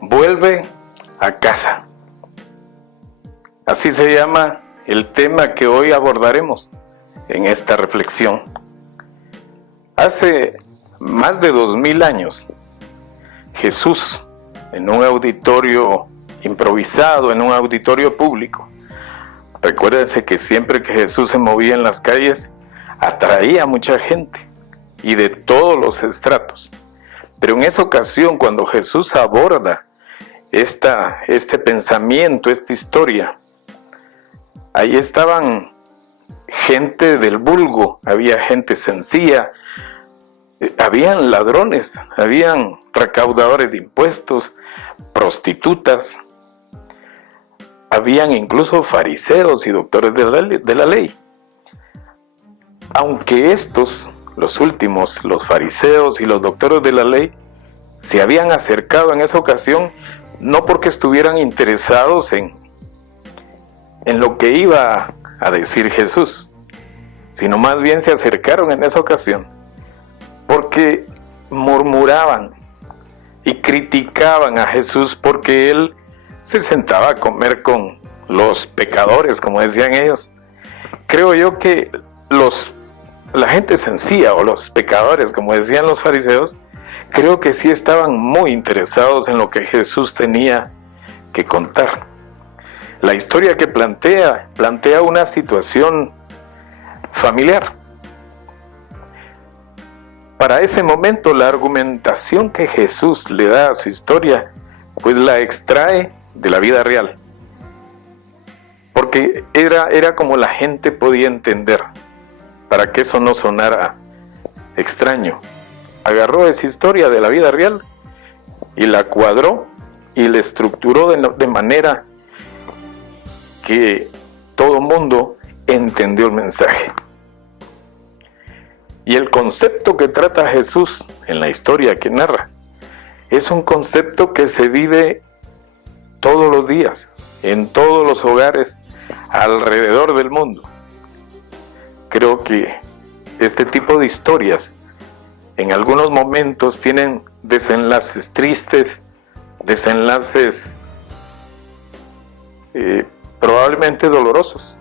Vuelve a casa. Así se llama el tema que hoy abordaremos en esta reflexión. Hace más de 2000 años, Jesús, en un auditorio improvisado, en un auditorio público, recuérdense que siempre que Jesús se movía en las calles, atraía a mucha gente y de todos los estratos. Pero en esa ocasión, cuando Jesús aborda este pensamiento, esta historia, ahí estaban gente del vulgo, había gente sencilla, habían ladrones, habían recaudadores de impuestos, prostitutas, habían incluso fariseos y doctores de la ley. Aunque estos, los últimos, los fariseos y los doctores de la ley, se habían acercado en esa ocasión, no porque estuvieran interesados en lo que iba a decir Jesús, sino más bien se acercaron en esa ocasión porque murmuraban y criticaban a Jesús porque él se sentaba a comer con los pecadores, como decían ellos. Creo yo que la gente sencilla o los pecadores, como decían los fariseos, creo que sí estaban muy interesados en lo que Jesús tenía que contar. La historia que plantea una situación familiar. Para ese momento, la argumentación que Jesús le da a su historia, pues la extrae de la vida real. Porque era como la gente podía entender, para que eso no sonara extraño. Agarró esa historia de la vida real y la cuadró y la estructuró de manera que todo mundo entendió el mensaje. Y el concepto que trata Jesús en la historia que narra es un concepto que se vive todos los días, en todos los hogares alrededor del mundo. Creo que este tipo de historias en algunos momentos tienen desenlaces tristes, desenlaces probablemente dolorosos.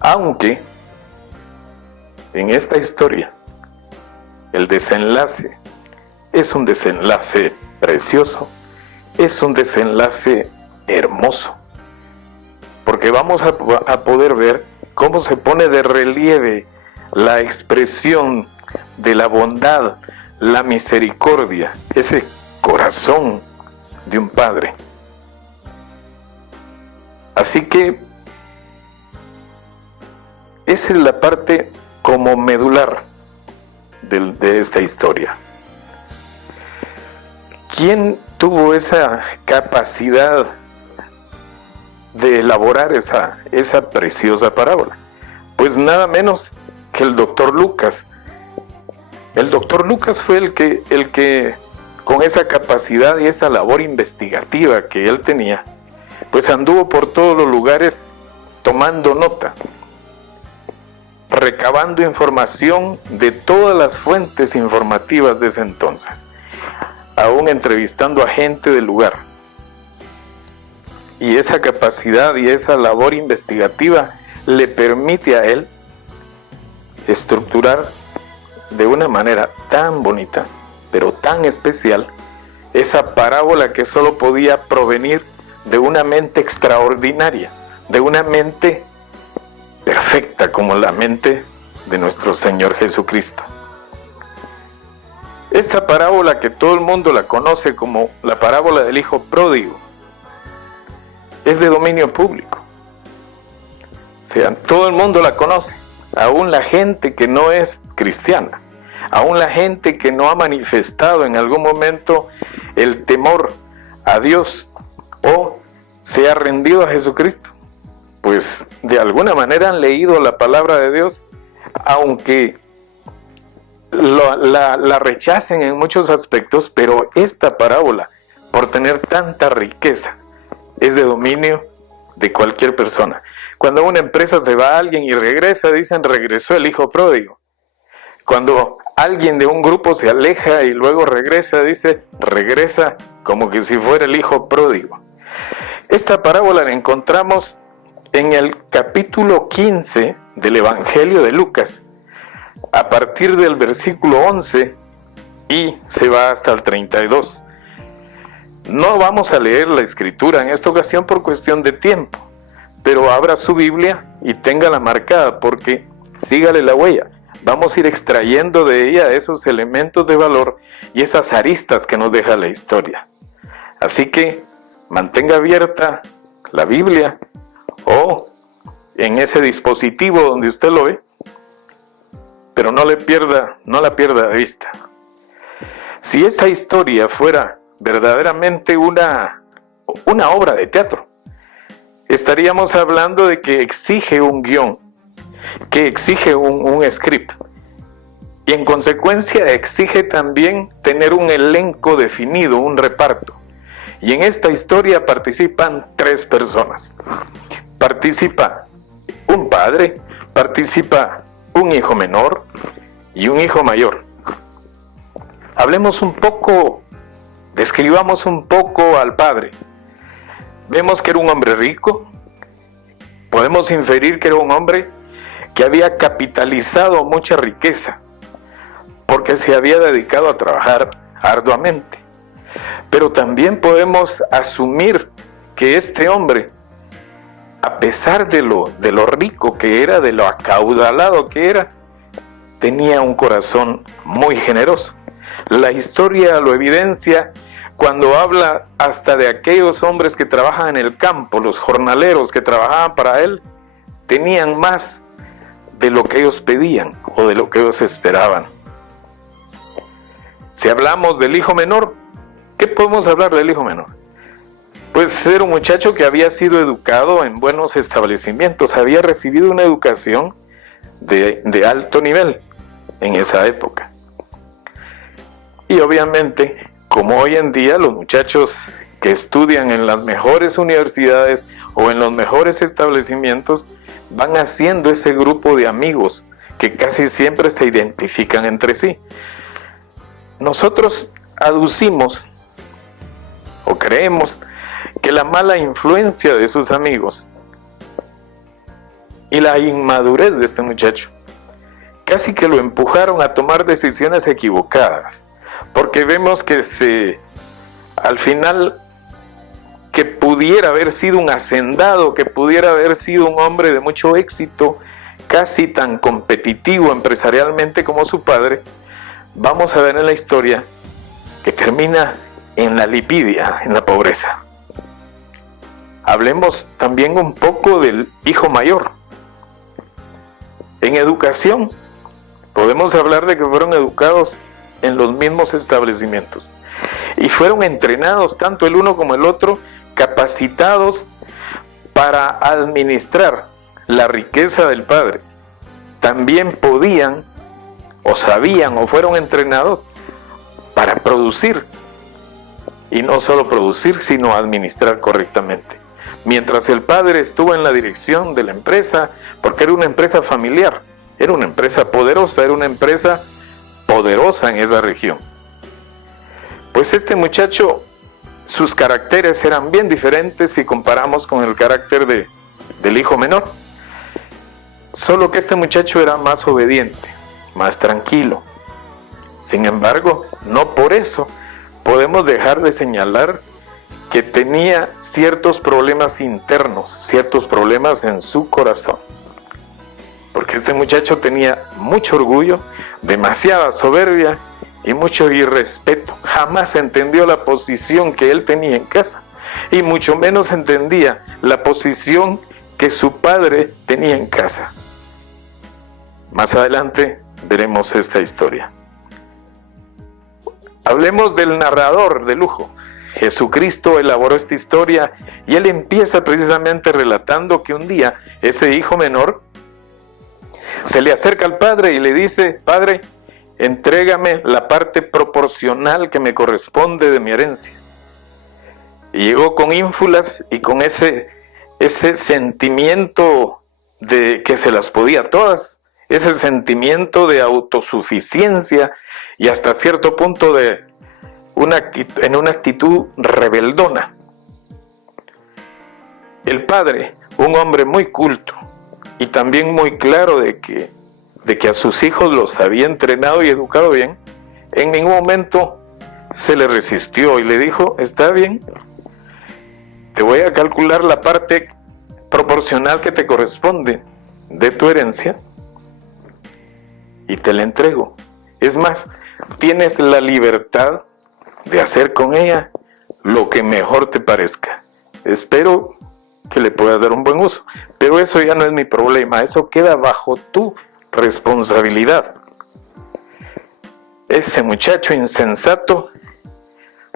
Aunque en esta historia el desenlace es un desenlace precioso, es un desenlace hermoso, porque vamos a poder ver cómo se pone de relieve la expresión de la bondad, la misericordia, ese corazón de un padre. Así que esa es la parte como medular de esta historia. ¿Quién tuvo esa capacidad de elaborar esa preciosa parábola? Pues nada menos que el doctor Lucas. El doctor Lucas fue el que con esa capacidad y esa labor investigativa que él tenía, pues anduvo por todos los lugares tomando nota, recabando información de todas las fuentes informativas de ese entonces, aún entrevistando a gente del lugar. Y esa capacidad y esa labor investigativa le permite a él estructurar de una manera tan bonita, pero tan especial, esa parábola que solo podía provenir de una mente extraordinaria, de una mente perfecta como la mente de nuestro Señor Jesucristo. Esta parábola que todo el mundo la conoce como la parábola del hijo pródigo, es de dominio público. O sea, todo el mundo la conoce, aún la gente que no es cristiana, aún la gente que no ha manifestado en algún momento el temor a Dios o se ha rendido a Jesucristo, pues de alguna manera han leído la palabra de Dios, aunque la rechacen en muchos aspectos, pero esta parábola, por tener tanta riqueza, es de dominio de cualquier persona. Cuando a una empresa se va alguien y regresa, dicen regresó el hijo pródigo. Cuando alguien de un grupo se aleja y luego regresa, dice, regresa como que si fuera el hijo pródigo. Esta parábola la encontramos en el capítulo 15 del Evangelio de Lucas, a partir del versículo 11 y se va hasta el 32. No vamos a leer la escritura en esta ocasión por cuestión de tiempo, pero abra su Biblia y téngala marcada porque sígale la huella. Vamos a ir extrayendo de ella esos elementos de valor y esas aristas que nos deja la historia. Así que mantenga abierta la Biblia o en ese dispositivo donde usted lo ve, pero no la pierda de vista. Si esta historia fuera verdaderamente una obra de teatro, estaríamos hablando de que exige un guión, que exige un script, y en consecuencia exige también tener un elenco definido, un reparto. Y en esta historia participan 3 personas. Participa un padre, participa un hijo menor y un hijo mayor. Hablemos un poco, describamos un poco al padre. Vemos que era un hombre rico. Podemos inferir que era un hombre que había capitalizado mucha riqueza, porque se había dedicado a trabajar arduamente. Pero también podemos asumir que este hombre, a pesar de lo rico que era, de lo acaudalado que era, tenía un corazón muy generoso. La historia lo evidencia cuando habla hasta de aquellos hombres que trabajan en el campo, los jornaleros que trabajaban para él, tenían más de lo que ellos pedían o de lo que ellos esperaban. Si hablamos del hijo menor, ¿qué podemos hablar del hijo menor? Pues era un muchacho que había sido educado en buenos establecimientos, había recibido una educación de alto nivel en esa época. Y obviamente, como hoy en día los muchachos que estudian en las mejores universidades o en los mejores establecimientos van haciendo ese grupo de amigos que casi siempre se identifican entre sí. Nosotros aducimos o creemos que la mala influencia de sus amigos y la inmadurez de este muchacho casi que lo empujaron a tomar decisiones equivocadas, porque vemos que al final, que pudiera haber sido un hacendado, que pudiera haber sido un hombre de mucho éxito, casi tan competitivo empresarialmente como su padre, vamos a ver en la historia que termina en la lipidia, en la pobreza. Hablemos también un poco del hijo mayor. En educación, podemos hablar de que fueron educados en los mismos establecimientos y fueron entrenados, tanto el uno como el otro, capacitados para administrar la riqueza del padre. También podían, o sabían, o fueron entrenados para producir, y no solo producir, sino administrar correctamente. Mientras el padre estuvo en la dirección de la empresa, porque era una empresa familiar, era una empresa poderosa, en esa región. Pues este muchacho, sus caracteres eran bien diferentes si comparamos con el carácter del hijo menor. Solo que este muchacho era más obediente, más tranquilo. Sin embargo, no por eso podemos dejar de señalar que tenía ciertos problemas internos, ciertos problemas en su corazón. Porque este muchacho tenía mucho orgullo, demasiada soberbia y mucho irrespeto. Jamás entendió la posición que él tenía en casa, y mucho menos entendía la posición que su padre tenía en casa. Más adelante veremos esta historia. Hablemos del narrador de lujo. Jesucristo elaboró esta historia y él empieza precisamente relatando que un día ese hijo menor se le acerca al padre y le dice: Padre, entrégame la parte proporcional que me corresponde de mi herencia. Y llegó con ínfulas y con ese sentimiento de que se las podía todas. ese sentimiento de autosuficiencia y hasta cierto punto de en una actitud rebeldona. El padre, un hombre muy culto y también muy claro de que a sus hijos los había entrenado y educado bien, en ningún momento se le resistió y le dijo: está bien, te voy a calcular la parte proporcional que te corresponde de tu herencia y te la entrego. Es más, tienes la libertad de hacer con ella lo que mejor te parezca. Espero que le puedas dar un buen uso, pero eso ya no es mi problema, eso queda bajo tu responsabilidad. Ese muchacho insensato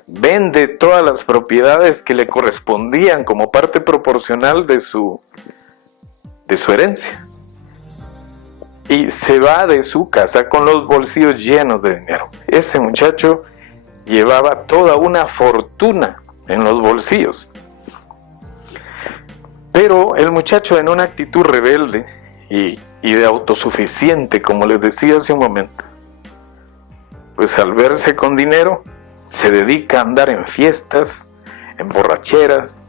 vende todas las propiedades que le correspondían como parte proporcional de su herencia y se va de su casa con los bolsillos llenos de dinero. Ese muchacho llevaba toda una fortuna en los bolsillos. Pero el muchacho, en una actitud rebelde y de autosuficiente, como les decía hace un momento, pues al verse con dinero, se dedica a andar en fiestas, en borracheras,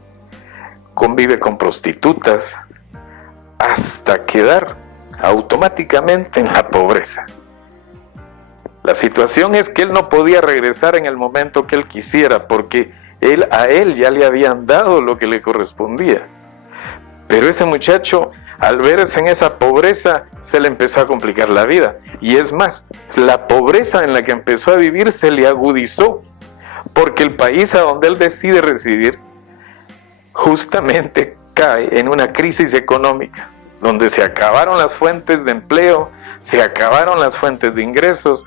convive con prostitutas, hasta quedar automáticamente en la pobreza. La situación es que él no podía regresar en el momento que él quisiera, porque a él ya le habían dado lo que le correspondía. Pero ese muchacho, al verse en esa pobreza, se le empezó a complicar la vida. Y es más, la pobreza en la que empezó a vivir se le agudizó, porque el país a donde él decide residir justamente cae en una crisis económica, donde se acabaron las fuentes de empleo, se acabaron las fuentes de ingresos,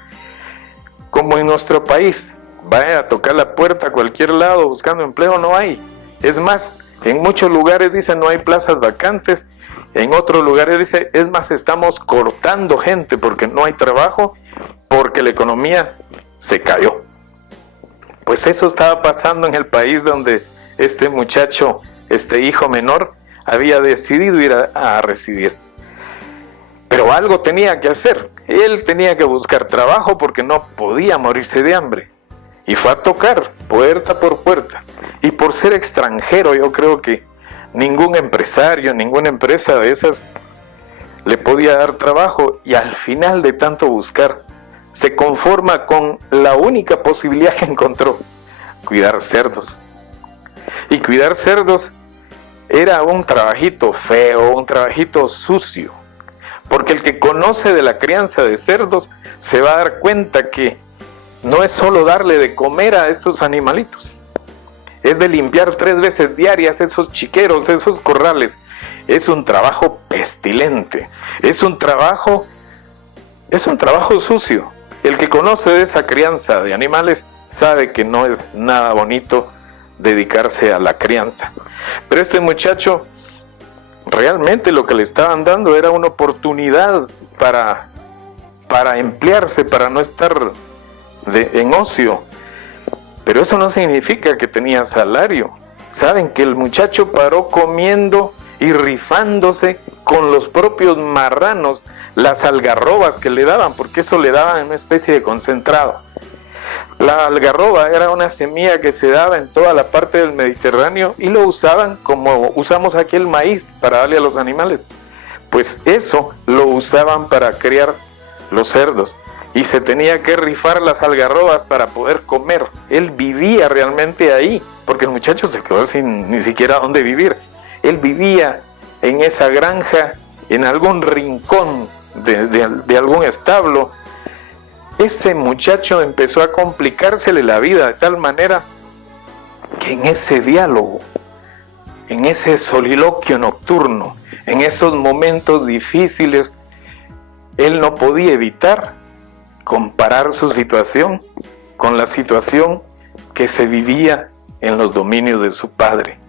como en nuestro país. Vaya a tocar la puerta a cualquier lado buscando empleo, no hay. Es más, en muchos lugares dicen no hay plazas vacantes, en otros lugares dice, es más, estamos cortando gente porque no hay trabajo, porque la economía se cayó. Pues eso estaba pasando en el país donde este muchacho, este hijo menor, había decidido ir a residir. Pero algo tenía que hacer. Él tenía que buscar trabajo porque no podía morirse de hambre. Y fue a tocar puerta por puerta. Y por ser extranjero, yo creo que ningún empresario, ninguna empresa de esas le podía dar trabajo. Y al final de tanto buscar, se conforma con la única posibilidad que encontró: cuidar cerdos. Y cuidar cerdos era un trabajito feo, un trabajito sucio, porque el que conoce de la crianza de cerdos se va a dar cuenta que no es solo darle de comer a estos animalitos, es de limpiar 3 veces diarias esos chiqueros, esos corrales. Es un trabajo pestilente, es un trabajo sucio. El que conoce de esa crianza de animales sabe que no es nada bonito dedicarse a la crianza. Pero este muchacho, realmente lo que le estaban dando era una oportunidad para emplearse, para no estar en ocio. Pero eso no significa que tenía salario. Saben que el muchacho paró comiendo y rifándose con los propios marranos las algarrobas que le daban, porque eso le daban en una especie de concentrado. La algarroba era una semilla que se daba en toda la parte del Mediterráneo y lo usaban como usamos aquí el maíz para darle a los animales. Pues eso lo usaban para criar los cerdos y se tenía que rifar las algarrobas para poder comer. Él vivía realmente ahí, porque el muchacho se quedó sin ni siquiera dónde vivir. Él vivía en esa granja, en algún rincón de algún establo. Ese muchacho empezó a complicársele la vida de tal manera que en ese diálogo, en ese soliloquio nocturno, en esos momentos difíciles, él no podía evitar comparar su situación con la situación que se vivía en los dominios de su padre.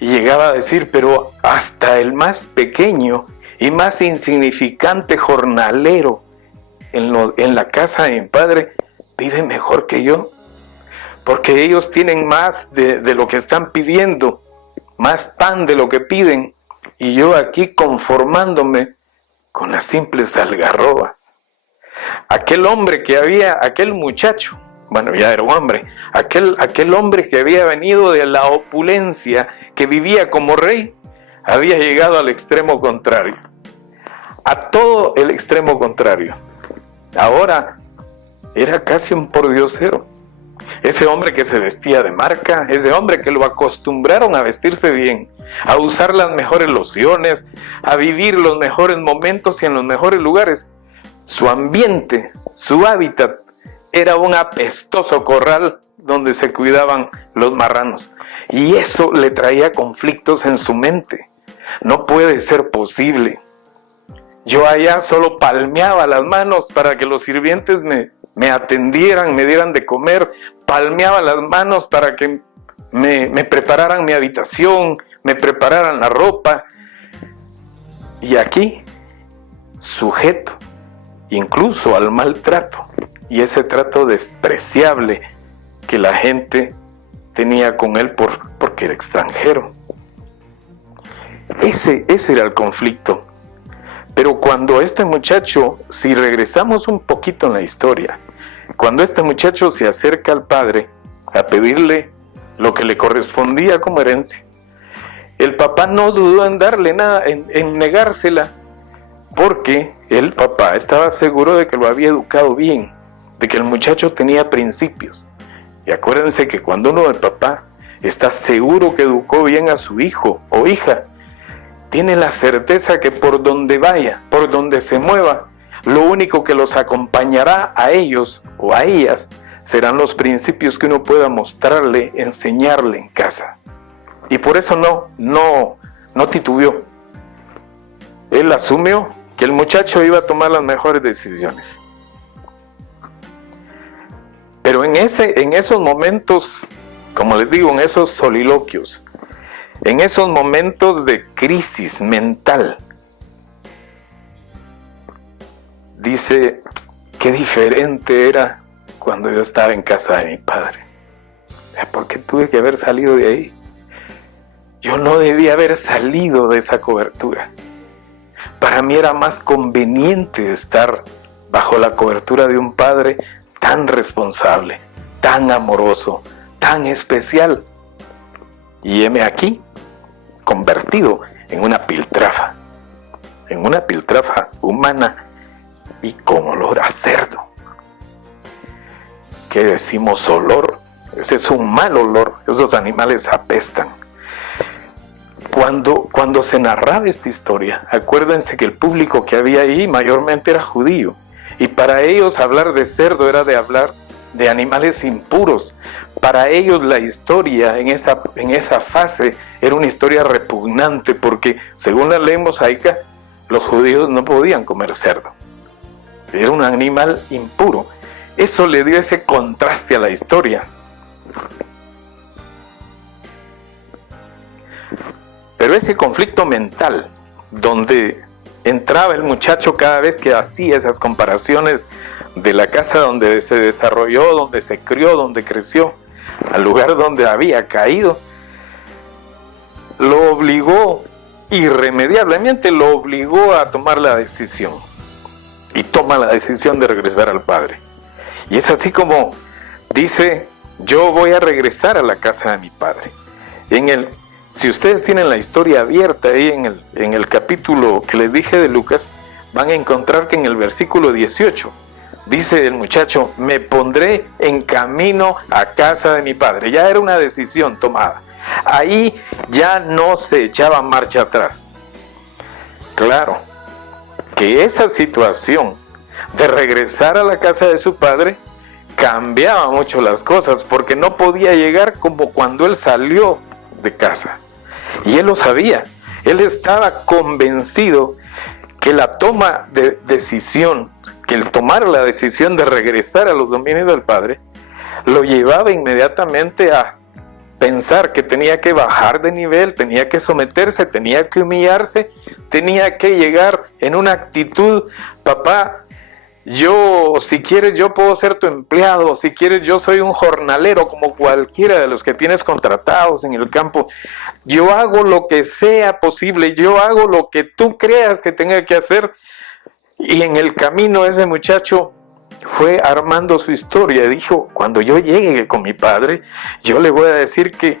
Y llegaba a decir, pero hasta el más pequeño y más insignificante jornalero en la casa de mi padre vive mejor que yo, porque ellos tienen más de lo que están pidiendo, más pan de lo que piden, y yo aquí conformándome con las simples algarrobas. Aquel muchacho, bueno, ya era un hombre, aquel hombre que había venido de la opulencia, que vivía como rey, había llegado al extremo contrario, a todo el extremo contrario. Ahora era casi un pordiosero. Ese hombre que se vestía de marca, ese hombre que lo acostumbraron a vestirse bien, a usar las mejores lociones, a vivir los mejores momentos y en los mejores lugares. Su ambiente, su hábitat, era un apestoso corral donde se cuidaban los marranos. Y eso le traía conflictos en su mente. No puede ser posible. Yo allá solo palmeaba las manos para que los sirvientes me atendieran, me dieran de comer, palmeaba las manos para que me prepararan mi habitación, me prepararan la ropa. Y aquí, sujeto incluso al maltrato y ese trato despreciable que la gente tenía con él porque era extranjero. Ese era el conflicto. Pero cuando este muchacho, si regresamos un poquito en la historia, cuando este muchacho se acerca al padre a pedirle lo que le correspondía como herencia, el papá no dudó en darle nada, en negársela, porque el papá estaba seguro de que lo había educado bien, de que el muchacho tenía principios. Y acuérdense que cuando el papá está seguro que educó bien a su hijo o hija, tiene la certeza que por donde vaya, por donde se mueva, lo único que los acompañará a ellos o a ellas serán los principios que uno pueda mostrarle, enseñarle en casa. Y por eso no titubeó. Él asumió que el muchacho iba a tomar las mejores decisiones. Pero en esos momentos, como les digo, en esos soliloquios, en esos momentos de crisis mental, dice, qué diferente era cuando yo estaba en casa de mi padre. ¿Por qué tuve que haber salido de ahí? Yo no debía haber salido de esa cobertura. Para mí era más conveniente estar bajo la cobertura de un padre tan responsable, tan amoroso, tan especial. Y heme aquí, convertido en una piltrafa humana y con olor a cerdo. ¿Qué decimos olor? Ese es un mal olor, esos animales apestan. Cuando se narraba esta historia, acuérdense que el público que había ahí mayormente era judío, y para ellos hablar de cerdo era de hablar de animales impuros. Para ellos la historia en esa fase era una historia repugnante, porque según la ley mosaica, los judíos no podían comer cerdo. Era un animal impuro. Eso le dio ese contraste a la historia. Pero ese conflicto mental, donde entraba el muchacho cada vez que hacía esas comparaciones de la casa donde se desarrolló, donde se crió, donde creció, al lugar donde había caído, lo obligó, irremediablemente lo obligó a tomar la decisión. Y toma la decisión de regresar al padre. Y es así como dice, yo voy a regresar a la casa de mi padre. Si ustedes tienen la historia abierta ahí en el capítulo que les dije de Lucas, van a encontrar que en el versículo 18 dice el muchacho, me pondré en camino a casa de mi padre. Ya era una decisión tomada. Ahí ya no se echaba marcha atrás. Claro que esa situación de regresar a la casa de su padre cambiaba mucho las cosas, porque no podía llegar como cuando él salió de casa. Y él lo sabía. Él estaba convencido que la toma de decisión, que el tomar la decisión de regresar a los dominios del padre, lo llevaba inmediatamente a pensar que tenía que bajar de nivel, tenía que someterse, tenía que humillarse, tenía que llegar en una actitud, papá, si quieres yo puedo ser tu empleado, si quieres yo soy un jornalero como cualquiera de los que tienes contratados en el campo, yo hago lo que sea posible, yo hago lo que tú creas que tenga que hacer Y en el camino ese muchacho fue armando su historia. Dijo, cuando yo llegue con mi padre, yo le voy a decir que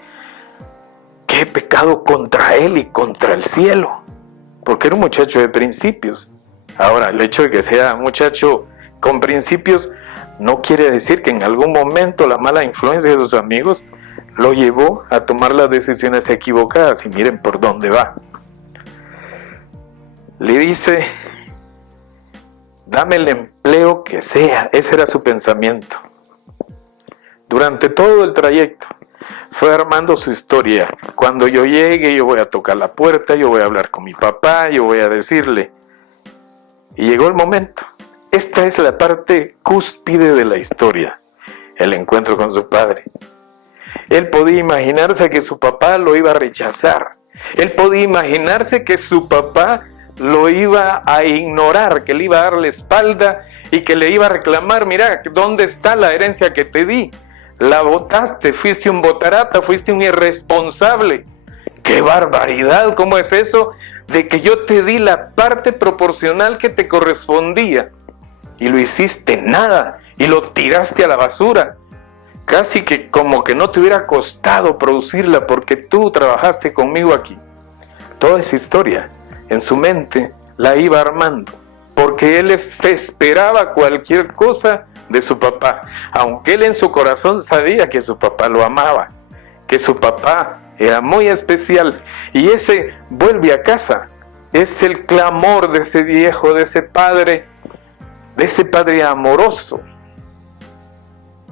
he pecado contra él y contra el cielo. Porque era un muchacho de principios. Ahora, el hecho de que sea un muchacho con principios no quiere decir que en algún momento la mala influencia de sus amigos lo llevó a tomar las decisiones equivocadas. Y miren por dónde va. Le dice, dame el empleo que sea. Ese era su pensamiento. Durante todo el trayecto fue armando su historia. Cuando yo llegue, yo voy a tocar la puerta, yo voy a hablar con mi papá, yo voy a decirle. Y llegó el momento. Esta es la parte cúspide de la historia, el encuentro con su padre. Él podía imaginarse que su papá lo iba a rechazar. Él podía imaginarse que su papá lo iba a ignorar, que le iba a dar la espalda y que le iba a reclamar, mira, ¿dónde está la herencia que te di? La botaste, fuiste un botarata, fuiste un irresponsable. ¡Qué barbaridad! ¿Cómo es eso de que yo te di la parte proporcional que te correspondía? Y lo hiciste nada, y lo tiraste a la basura. Casi que como que no te hubiera costado producirla porque tú trabajaste conmigo aquí. Toda esa historia en su mente la iba armando, porque él se esperaba cualquier cosa de su papá, aunque él en su corazón sabía que su papá lo amaba, que su papá era muy especial. Y ese vuelve a casa, es el clamor de ese viejo, de ese padre amoroso.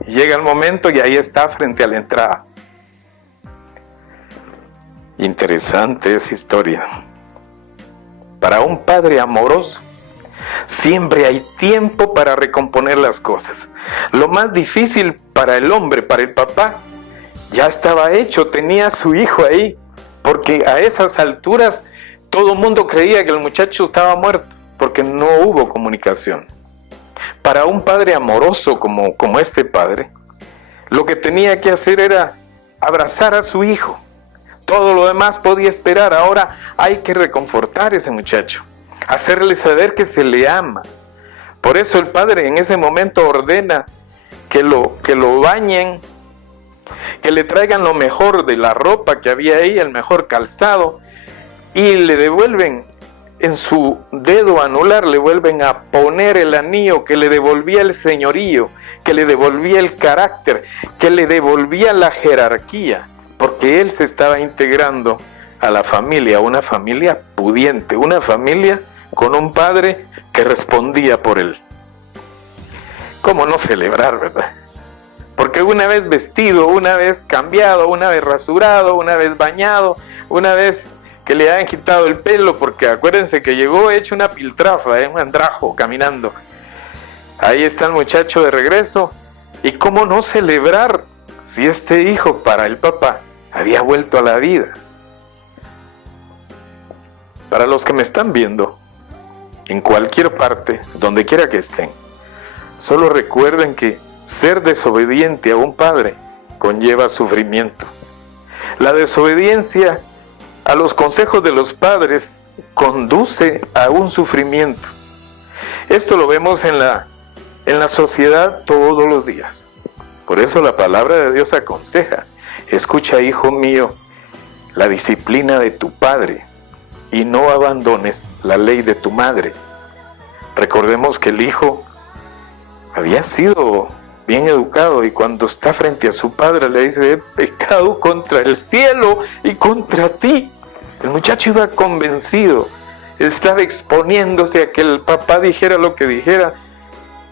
Llega el momento y ahí está frente a la entrada. Interesante esa historia. Para un padre amoroso, siempre hay tiempo para recomponer las cosas. Lo más difícil para el hombre, para el papá, ya estaba hecho, tenía a su hijo ahí, porque a esas alturas todo el mundo creía que el muchacho estaba muerto, porque no hubo comunicación. Para un padre amoroso como este padre, lo que tenía que hacer era abrazar a su hijo. Todo lo demás podía esperar. Ahora hay que reconfortar a ese muchacho, hacerle saber que se le ama. Por eso el padre en ese momento ordena que lo bañen, que le traigan lo mejor de la ropa que había ahí, el mejor calzado, y le devuelven en su dedo anular, le vuelven a poner el anillo que le devolvía el señorío, que le devolvía el carácter, que le devolvía la jerarquía, porque él se estaba integrando a la familia, una familia pudiente, una familia con un padre que respondía por él. ¿Cómo no celebrar, verdad? Porque una vez vestido, una vez cambiado, una vez rasurado, una vez bañado, una vez que le hayan quitado el pelo, porque acuérdense que llegó hecho una piltrafa, un andrajo caminando. Ahí está el muchacho de regreso. ¿Y cómo no celebrar si este hijo para el papá había vuelto a la vida? Para los que me están viendo, en cualquier parte, donde quiera que estén, solo recuerden que ser desobediente a un padre conlleva sufrimiento. La desobediencia a los consejos de los padres conduce a un sufrimiento. Esto lo vemos en la sociedad todos los días. Por eso la palabra de Dios aconseja: escucha, hijo mío, la disciplina de tu padre y no abandones la ley de tu madre. Recordemos que el hijo había sido bien educado y cuando está frente a su padre le dice: he pecado contra el cielo y contra ti. El muchacho iba convencido, él estaba exponiéndose a que el papá dijera lo que dijera,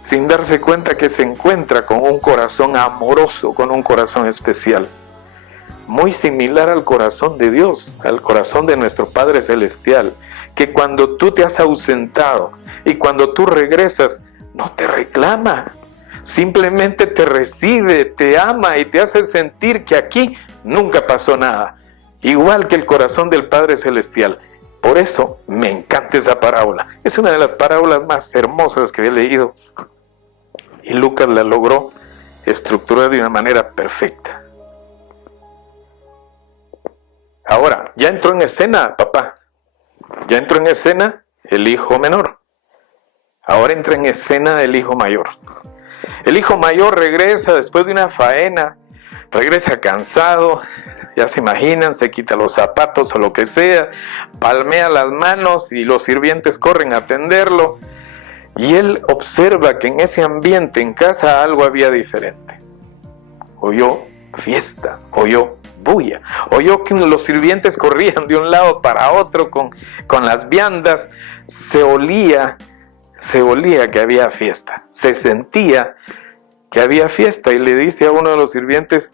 sin darse cuenta que se encuentra con un corazón amoroso, con un corazón especial, muy similar al corazón de Dios, al corazón de nuestro Padre Celestial, que cuando tú te has ausentado y cuando tú regresas, no te reclama, simplemente te recibe, te ama y te hace sentir que aquí nunca pasó nada, igual que el corazón del Padre Celestial. Por eso me encanta esa parábola, es una de las parábolas más hermosas que he leído y Lucas la logró estructurar de una manera perfecta. Ahora, ya entró en escena papá, ya entró en escena el hijo menor. Ahora entra en escena el hijo mayor. El hijo mayor regresa después de una faena, regresa cansado, ya se imaginan, se quita los zapatos o lo que sea, palmea las manos y los sirvientes corren a atenderlo. Y él observa que en ese ambiente en casa algo había diferente. Oyó fiesta, oyó bulla, oyó que los sirvientes corrían de un lado para otro con las viandas. Se olía que había fiesta, se sentía que había fiesta, y le dice a uno de los sirvientes: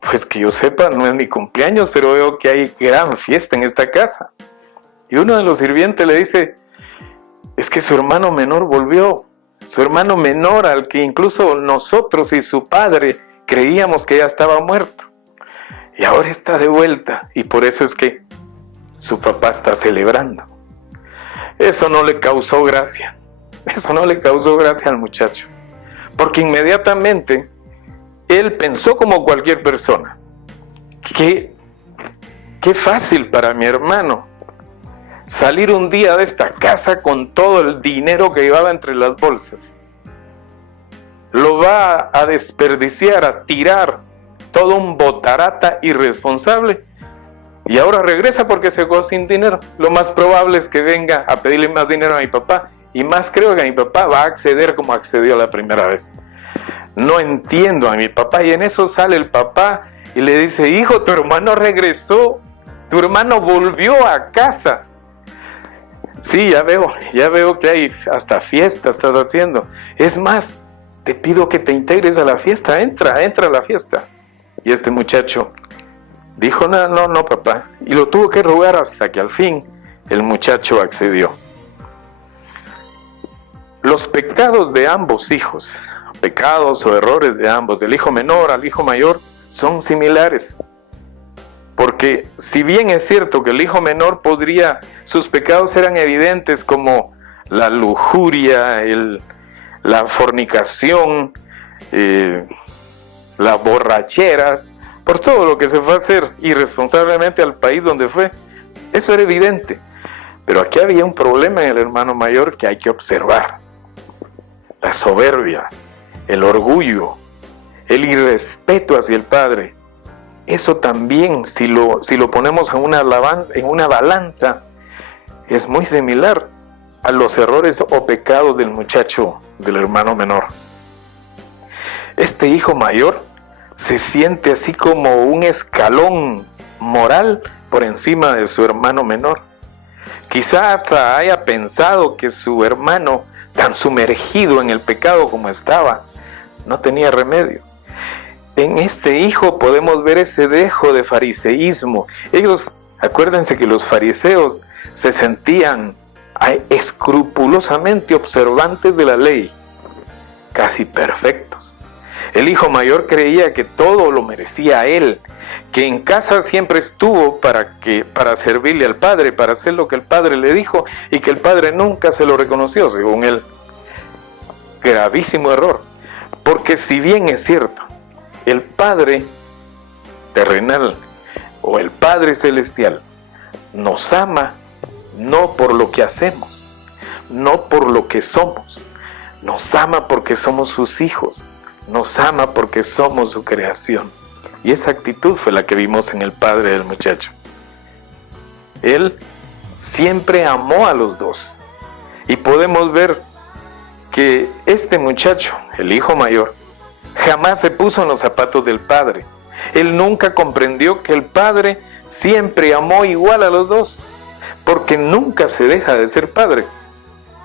pues que yo sepa, no es mi cumpleaños, pero veo que hay gran fiesta en esta casa. Y uno de los sirvientes le dice: es que su hermano menor volvió, su hermano menor al que incluso nosotros y su padre creíamos que ya estaba muerto, y ahora está de vuelta, y por eso es que su papá está celebrando. Eso no le causó gracia, al muchacho, porque inmediatamente él pensó como cualquier persona: qué fácil para mi hermano salir un día de esta casa con todo el dinero que llevaba entre las bolsas. Lo va a desperdiciar, a tirar, todo un botarata irresponsable, y ahora regresa porque se quedó sin dinero. Lo más probable es que venga a pedirle más dinero a mi papá, y más creo que mi papá va a acceder como accedió la primera vez. No entiendo a mi papá. Y en eso sale el papá y le dice: hijo, tu hermano regresó, tu hermano volvió a casa. Sí, ya veo que hay hasta fiesta estás haciendo. Es más, te pido que te integres a la fiesta, entra a la fiesta. Y este muchacho dijo: no, papá. Y lo tuvo que rogar hasta que al fin el muchacho accedió. Los pecados de ambos hijos, pecados o errores de ambos, del hijo menor al hijo mayor, son similares. Porque si bien es cierto que el hijo menor sus pecados eran evidentes, como la lujuria, la fornicación, las borracheras, por todo lo que se fue a hacer irresponsablemente al país donde fue, eso era evidente. Pero aquí había un problema en el hermano mayor que hay que observar: la soberbia, el orgullo, el irrespeto hacia el padre. Eso también, si lo ponemos en una balanza, es muy similar a los errores o pecados del muchacho, del hermano menor. Este hijo mayor se siente así como un escalón moral por encima de su hermano menor. Quizá hasta haya pensado que su hermano, tan sumergido en el pecado como estaba, no tenía remedio. En este hijo podemos ver ese dejo de fariseísmo. Acuérdense que los fariseos se sentían escrupulosamente observantes de la ley, casi perfectos. El hijo mayor creía que todo lo merecía él, que en casa siempre estuvo para servirle al padre, para hacer lo que el padre le dijo, y que el padre nunca se lo reconoció, según él. Gravísimo error, porque si bien es cierto, el Padre terrenal o el Padre celestial nos ama no por lo que hacemos, no por lo que somos. Nos ama porque somos sus hijos, nos ama porque somos su creación. Y esa actitud fue la que vimos en el padre del muchacho. Él siempre amó a los dos, y podemos ver que este muchacho, el hijo mayor, jamás se puso en los zapatos del padre. Él nunca comprendió que el padre siempre amó igual a los dos, porque nunca se deja de ser padre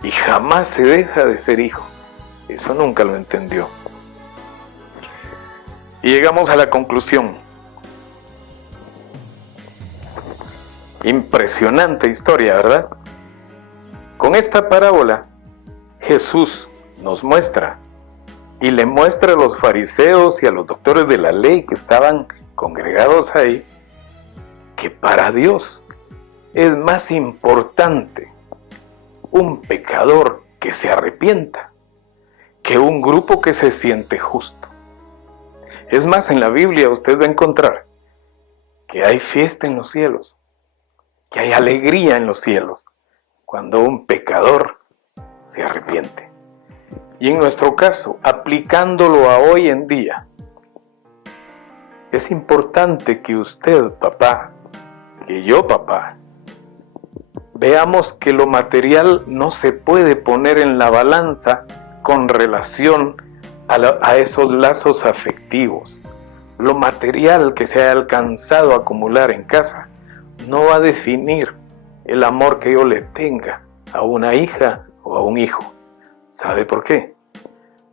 y jamás se deja de ser hijo. Eso nunca lo entendió. Y llegamos a la conclusión. Impresionante historia, ¿verdad? Con esta parábola, Jesús nos muestra, y le muestra a los fariseos y a los doctores de la ley que estaban congregados ahí, que para Dios es más importante un pecador que se arrepienta que un grupo que se siente justo. Es más, en la Biblia usted va a encontrar que hay fiesta en los cielos, que hay alegría en los cielos, cuando un pecador se arrepiente. Y en nuestro caso, aplicándolo a hoy en día, es importante que usted, papá, que yo, papá, veamos que lo material no se puede poner en la balanza con relación a esos lazos afectivos. Lo material que se ha alcanzado a acumular en casa no va a definir el amor que yo le tenga a una hija o a un hijo. ¿Sabe por qué?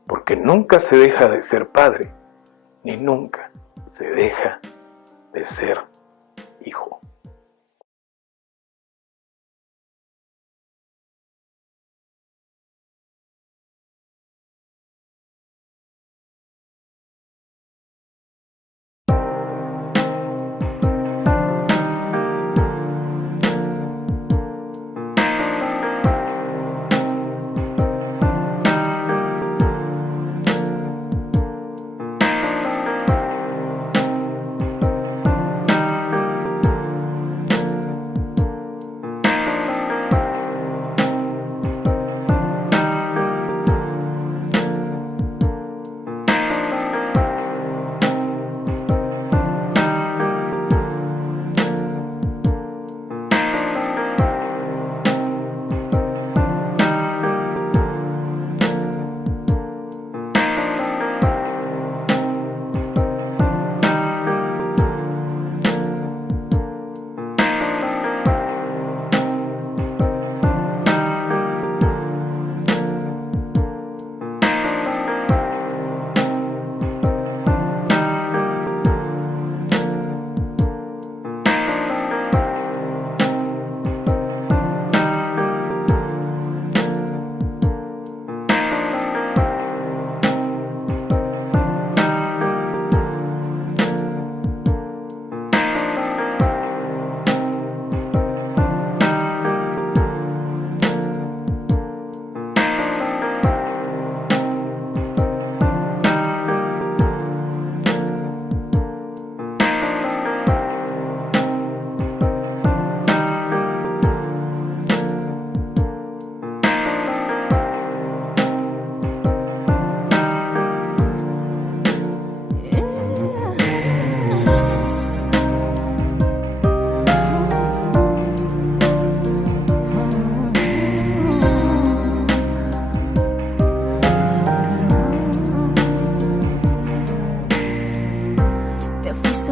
Porque nunca se deja de ser padre, ni nunca se deja de ser hijo.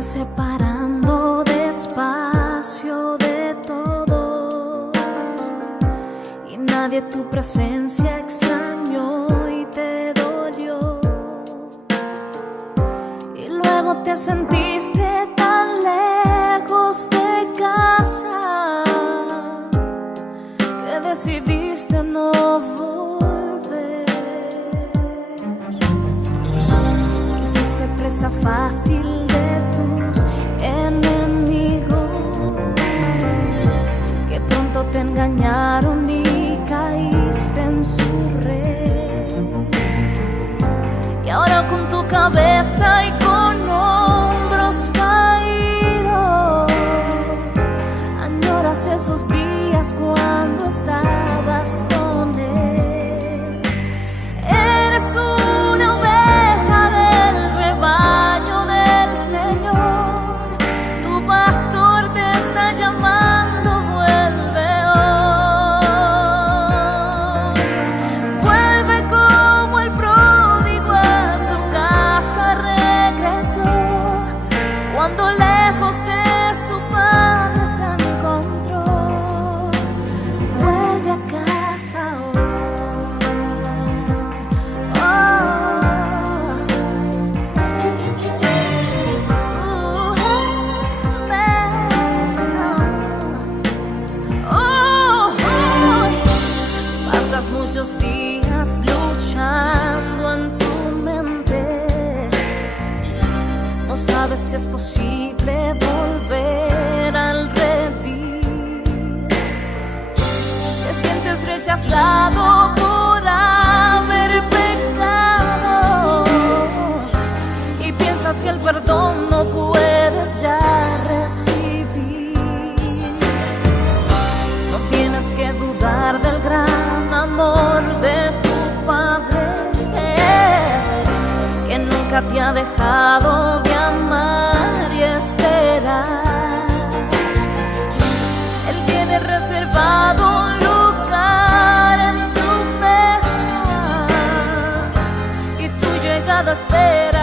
Separando despacio de todos, y nadie tu presencia extrañó y te dolió, y luego te sentiste tan lejos de casa que decidiste no volver, y fuiste presa fácil de tus enemigos, que pronto te engañaron y caíste en su red. Y ahora con tu cabeza y con hombros caídos, añoras esos días cuando estabas con él. Eres una oveja del rebaño del Señor, tu pastor te está llamando, vuelve hoy. Vuelve como el pródigo a su casa regresó, cuando lejos de su padre se encontró. Vuelve a casa hoy. Muchos días luchando en tu mente, no sabes si es posible volver al redil. Te sientes rechazado por haber pecado y piensas que el perdón no puedes ya recibir. No tienes que dudar del gran amor de te ha dejado de amar y esperar. Él tiene reservado un lugar en su mesa y tu llegada espera.